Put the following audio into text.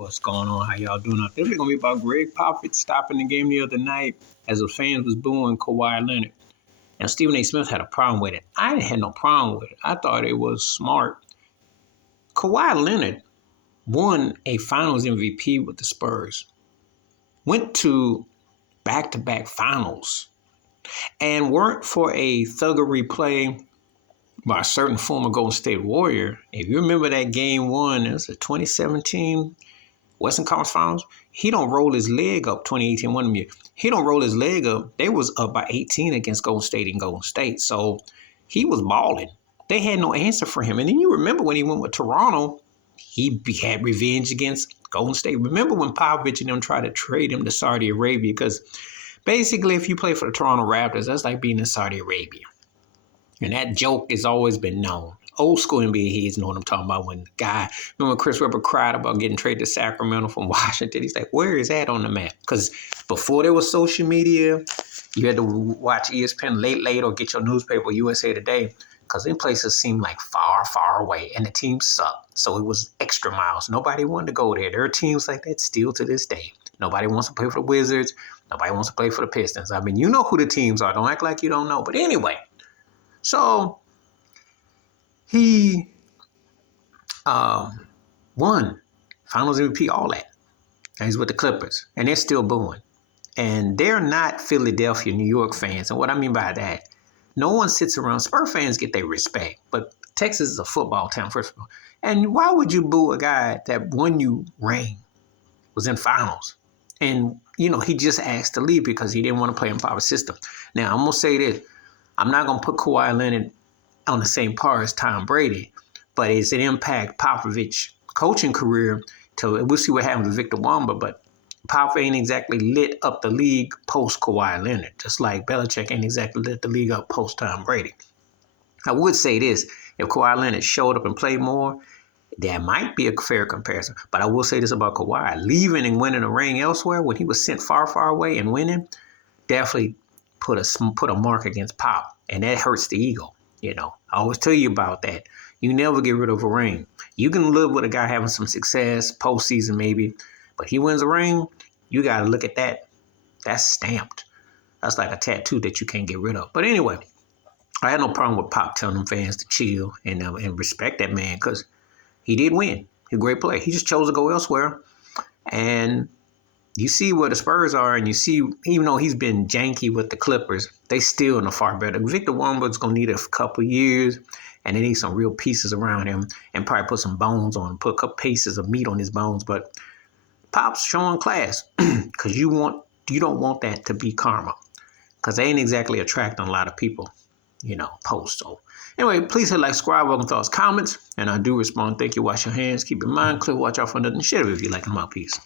What's going on? How y'all doing out there? It's going to be about Gregg Popovich stopping the game the other night as the fans was booing Kawhi Leonard. And Stephen A. Smith had a problem with it. I didn't have no problem with it. I thought it was smart. Kawhi Leonard won a Finals MVP with the Spurs, went to back-to-back finals, and weren't for a thuggery play by a certain former Golden State Warrior. If you remember that game one, it was a 2017 Western Conference Finals. He don't roll his leg up. 2018, one of them years. He don't roll his leg up. They was up by 18 against Golden State in Golden State. So he was balling. They had no answer for him. And then you remember when he went with Toronto, he had revenge against Golden State. Remember when Popovich and them tried to trade him to Saudi Arabia? Because basically, if you play for the Toronto Raptors, that's like being in Saudi Arabia. And that joke has always been known. Old school NBA heads know what I'm talking about. When the guy, remember when Chris Webber cried about getting traded to Sacramento from Washington? He's like, where is that on the map? Because before there was social media, you had to watch ESPN late or get your newspaper, USA Today, because them places seemed like far, far away, and the team sucked. So it was extra miles. Nobody wanted to go there. There are teams like that still to this day. Nobody wants to play for the Wizards. Nobody wants to play for the Pistons. I mean, you know who the teams are. Don't act like you don't know. But anyway, so he won Finals MVP, all that. And he's with the Clippers, and they're still booing. And they're not Philadelphia, New York fans. And what I mean by that, no one sits around. Spurs fans get their respect, but Texas is a football town, first of all. And why would you boo a guy that won you ring, was in finals? And, you know, he just asked to leave because he didn't want to play in Popovich system. Now, I'm going to say this. I'm not going to put Kawhi Leonard on the same par as Tom Brady, but it's an impact Popovich coaching career. We'll see what happens with Victor Wamba, but Pop ain't exactly lit up the league post Kawhi Leonard, just like Belichick ain't exactly lit the league up post Tom Brady. I would say this: if Kawhi Leonard showed up and played more, that might be a fair comparison. But I will say this about Kawhi: leaving and winning a ring elsewhere when he was sent far, far away and winning, definitely put a mark against Pop, and that hurts the ego. You know, I always tell you about that. You never get rid of a ring. You can live with a guy having some success, postseason maybe, but he wins a ring, you got to look at that. That's stamped. That's like a tattoo that you can't get rid of. But anyway, I had no problem with Pop telling them fans to chill and respect that man because he did win. He's a great player. He just chose to go elsewhere. And you see where the Spurs are, and you see, even though he's been janky with the Clippers, they still in a far better. Victor Wembanyama's going to need a couple years, and they need some real pieces around him and probably put some bones on him, put a couple pieces of meat on his bones. But Pop's showing class because you don't want that to be karma because they ain't exactly attracting a lot of people, you know, post. So anyway, please hit like, subscribe, welcome thoughts, comments, and I do respond. Thank you. Wash your hands. Keep your mind clear. Watch out for nothing. Share it if you like them out. Peace.